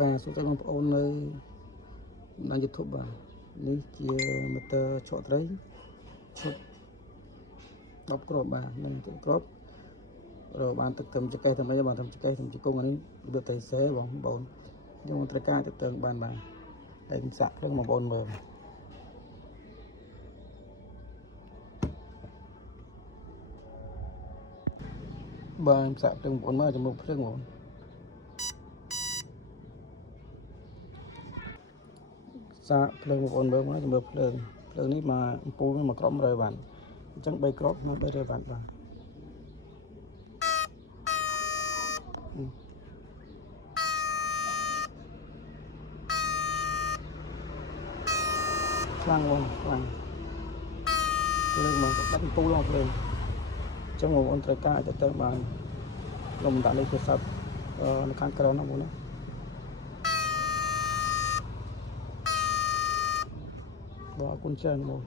បាទសួស្តីបងប្អូននៅនៅ YouTube បាទនេះជា motor ឆក់ត្រីឈុត10គ្រាប់បាទនឹង10គ្រាប់រកបានទឹកទឹមចកេះតែមិនបានទឹមចកេះទឹមជង្គង់នេះវាទៅសេបងប្អូនយកត្រូវការទៅទឹមបានបាទហើយសាក់គ្រឿងបងប្អូនមើលបាទសាក់គ្រឿងបងប្អូនមើលចំនួនភ្លើងបងសាកភ្លើងបងប្អូនមើលមកជំរឿភ្លើងនេះមកអំពូលនេះមកគ្រាប់100វ៉ាន់អញ្ចឹង3គ្រាប់មក300វ៉ាន់បាទខ្លាំងបងខ្លាំងភ្លើងមកដាក់អំពូលមកភ្លើងអញ្ចឹងបងប្អូនត្រូវការឲ្យទៅបានខ្ញុំដាក់លេខទូរស័ព្ទនៅខាងក្រោមហ្នឹងបងណាបងអរគុណច្រើនបង